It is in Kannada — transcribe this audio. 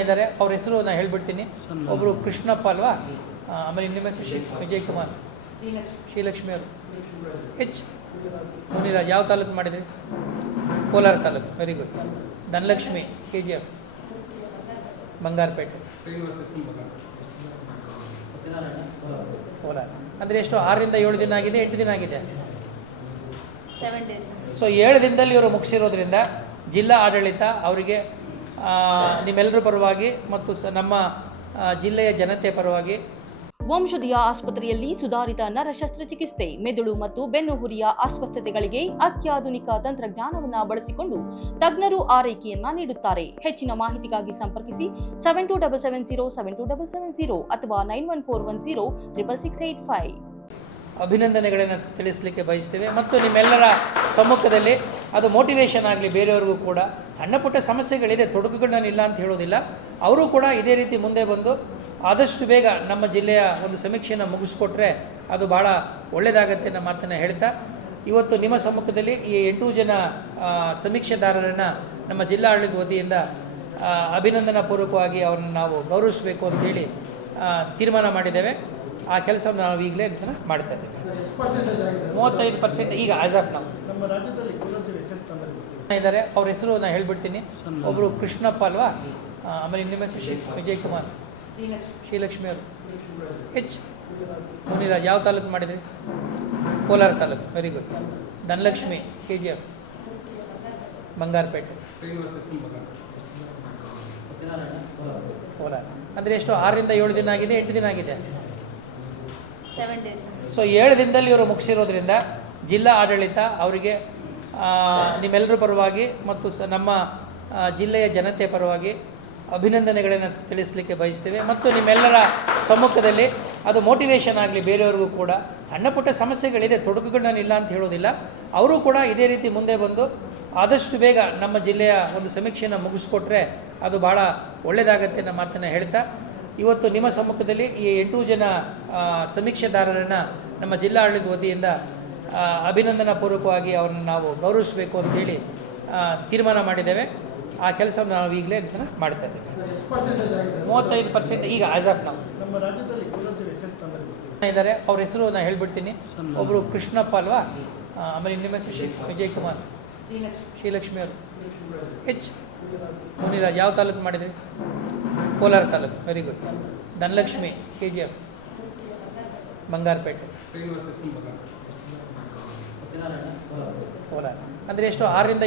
ಇದ್ದಾರೆ. ಅವ್ರ ಹೆಸರು ನಾನು ಹೇಳ್ಬಿಡ್ತೀನಿ. ಒಬ್ಬರು ಕೃಷ್ಣಪ್ಪ ಅಲ್ವಾ? ಆಮೇಲೆ ಇನ್ನೊಮ್ಮೆ ಹೆಸರು ವಿಜಯ್ ಕುಮಾರ್ ಶ್ರೀಲಕ್ಷ್ಮಿ ಅವರು. ಎಚ್. ಮುನಿರಾಜ್ ಯಾವ ತಾಲೂಕು ಮಾಡಿದ್ರಿ? Kolar taluk. Very good Dhanalakshmi K G F Bangarapete. Kolar. ಅಂದರೆ ಎಷ್ಟು? ಆರರಿಂದ ಏಳು ದಿನ ಆಗಿದೆ ಎಂಟು ದಿನ ಆಗಿದೆ? ಸೊ ಏಳು ದಿನದಲ್ಲಿ ಇವರು ಮುಗಿಸಿರೋದ್ರಿಂದ ಜಿಲ್ಲಾ ಆಡಳಿತ ಅವರಿಗೆ ನಿಮ್ಮೆಲ್ಲರ ಪರವಾಗಿ ಮತ್ತು ಸ ನಮ್ಮ ಜಿಲ್ಲೆಯ ಜನತೆ ಪರವಾಗಿ. ವಂಶದಿಯ ಆಸ್ಪತ್ರೆಯಲ್ಲಿ ಸುಧಾರಿತ ನರ ಶಸ್ತ್ರಚಿಕಿತ್ಸೆ ಮೆದುಳು ಮತ್ತು ಬೆನ್ನುಹುರಿಯ ಅಸ್ವಸ್ಥತೆಗಳಿಗೆ ಅತ್ಯಾಧುನಿಕ ತಂತ್ರಜ್ಞಾನವನ್ನು ಬಳಸಿಕೊಂಡು ತಜ್ಞರು ಆರೈಕೆಯನ್ನ ನೀಡುತ್ತಾರೆ. ಹೆಚ್ಚಿನ ಮಾಹಿತಿಗಾಗಿ ಸಂಪರ್ಕಿಸಿ seven two double seven zero seven two double seven zero ಅಥವಾ nine one four one zero triple six eight five. ಅಭಿನಂದನೆಗಳನ್ನು ತಿಳಿಸಲಿಕ್ಕೆ ಬಯಸ್ತೇವೆ. ಮತ್ತು ನಿಮ್ಮೆಲ್ಲರ ಸಮ್ಮುಖದಲ್ಲಿ ಅದು ಮೋಟಿವೇಶನ್ ಆಗಲಿ ಬೇರೆಯವ್ರಿಗೂ ಕೂಡ ಸಣ್ಣ ಪುಟ್ಟ ಸಮಸ್ಯೆಗಳಿದೆ ತೊಡಕುಗಳನ್ನಿಲ್ಲ ಅಂತ ಹೇಳೋದಿಲ್ಲ. ಅವರು ಕೂಡ ಇದೇ ರೀತಿ ಮುಂದೆ ಬಂದು ಆದಷ್ಟು ಬೇಗ ನಮ್ಮ ಜಿಲ್ಲೆಯ ಒಂದು ಸಮೀಕ್ಷೆಯನ್ನು ಮುಗಿಸ್ಕೊಟ್ರೆ ಅದು ಭಾಳ ಒಳ್ಳೆಯದಾಗತ್ತೆ ಅನ್ನೋ ಮಾತನ್ನು ಹೇಳ್ತಾ ಇವತ್ತು ನಿಮ್ಮ ಸಮ್ಮುಖದಲ್ಲಿ ಈ ಎಂಟು ಜನ ಸಮೀಕ್ಷೆದಾರರನ್ನು ನಮ್ಮ ಜಿಲ್ಲಾಡಳಿತ ವತಿಯಿಂದ ಅಭಿನಂದನಾ ಪೂರ್ವಕವಾಗಿ ಅವರನ್ನು ನಾವು ಗೌರವಿಸಬೇಕು ಅಂತೇಳಿ ತೀರ್ಮಾನ ಮಾಡಿದ್ದೇವೆ. ಆ ಕೆಲಸ ನಾವು ಈಗಲೇ ಮಾಡ್ತಾ ಇದ್ದೇವೆ. ಮೂವತ್ತೈದು ಪರ್ಸೆಂಟ್ ಈಗ ಆಸ್ ಆಫ್ ನಾವು ನಮ್ಮ ರಾಜ್ಯದಲ್ಲಿ ಕೋಲಾರ ಜಿಲ್ಲೆ ಎಷ್ಟು ಸ್ಥಾನದಲ್ಲಿ ಇದ್ದಾರೆ ಅವ್ರ ಹೆಸರು ನಾನು ಹೇಳ್ಬಿಡ್ತೀನಿ. ಒಬ್ಬರು ಕೃಷ್ಣಪ್ಪ ಅಲ್ವಾ? ಆಮೇಲೆ ಶ್ರೀ ವಿಜಯ್ ಕುಮಾರ್ ಶ್ರೀಲಕ್ಷ್ಮಿ ಅವರು. ಎಚ್ ಮುನಿರಾಜ್ ಯಾವ ತಾಲೂಕು ಮಾಡಿದ್ರಿ? Kolar taluk. Very good Dhanalakshmi K G F. Bangarapete. Kolar. ಅಂದರೆ ಎಷ್ಟು ಆರರಿಂದ ಏಳು ದಿನ ಆಗಿದೆ ಎಂಟು ದಿನ ಆಗಿದೆ? ಸೊ ಏಳು ದಿನದಲ್ಲಿ ಇವರು ಮುಗಿಸಿರೋದ್ರಿಂದ ಜಿಲ್ಲಾ ಆಡಳಿತ ಅವರಿಗೆ ನಿಮ್ಮೆಲ್ಲರ ಪರವಾಗಿ ಮತ್ತು ಸ ನಮ್ಮ ಜಿಲ್ಲೆಯ ಜನತೆ ಪರವಾಗಿ ಅಭಿನಂದನೆಗಳನ್ನು ತಿಳಿಸಲಿಕ್ಕೆ ಬಯಸ್ತೇವೆ. ಮತ್ತು ನಿಮ್ಮೆಲ್ಲರ ಸಮ್ಮುಖದಲ್ಲಿ ಅದು ಮೋಟಿವೇಶನ್ ಆಗಲಿ ಬೇರೆಯವ್ರಿಗೂ ಕೂಡ ಸಣ್ಣ ಪುಟ್ಟ ಸಮಸ್ಯೆಗಳಿದೆ ತೊಡಕುಗಳನ್ನಿಲ್ಲ ಅಂತ ಹೇಳೋದಿಲ್ಲ. ಅವರು ಕೂಡ ಇದೇ ರೀತಿ ಮುಂದೆ ಬಂದು ಆದಷ್ಟು ಬೇಗ ನಮ್ಮ ಜಿಲ್ಲೆಯ ಒಂದು ಸಮೀಕ್ಷೆಯನ್ನು ಮುಗಿಸ್ಕೊಟ್ರೆ ಅದು ಭಾಳ ಒಳ್ಳೆಯದಾಗತ್ತೆ ಅನ್ನೋ ಮಾತನ್ನು ಹೇಳ್ತಾ, ಇವತ್ತು ನಿಮ್ಮ ಸಮ್ಮುಖದಲ್ಲಿ ಈ ಎಂಟು ಜನ ಸಮೀಕ್ಷೆದಾರರನ್ನು ನಮ್ಮ ಜಿಲ್ಲಾಡಳಿತ ವತಿಯಿಂದ ಅಭಿನಂದನಾ ಪೂರ್ವಕವಾಗಿ ಅವರನ್ನು ನಾವು ಗೌರವಿಸಬೇಕು ಅಂತೇಳಿ ತೀರ್ಮಾನ ಮಾಡಿದ್ದೇವೆ. ಆ ಕೆಲಸವನ್ನು ನಾವು ಈಗಲೇ ಅಂತ ಮಾಡ್ತಾ ಇದ್ದೇವೆ. ಮೂವತ್ತೈದು ಪರ್ಸೆಂಟ್ ಈಗ ಆಸ್ ಆಫ್ ನಾವು ಇದ್ದಾರೆ. ಅವ್ರ ಹೆಸರು ನಾನು ಹೇಳ್ಬಿಡ್ತೀನಿ. ಒಬ್ಬರು ಕೃಷ್ಣಪ್ಪ ಅಲ್ವಾ? ಆಮೇಲೆ ಇನ್ನೊಮ್ಮೆ ವಿಜಯ್ ಕುಮಾರ್ ಶ್ರೀಲಕ್ಷ್ಮಿ ಅವರು. ಹೆಚ್ ಮುನಿರಾಜ್. ಯಾವ ತಾಲೂಕು ಮಾಡಿದ್ರಿ? Kolar taluk. Very good Dhanalakshmi K G F Bangarapete. ಅಂದರೆ ಎಷ್ಟು ಆರರಿಂದ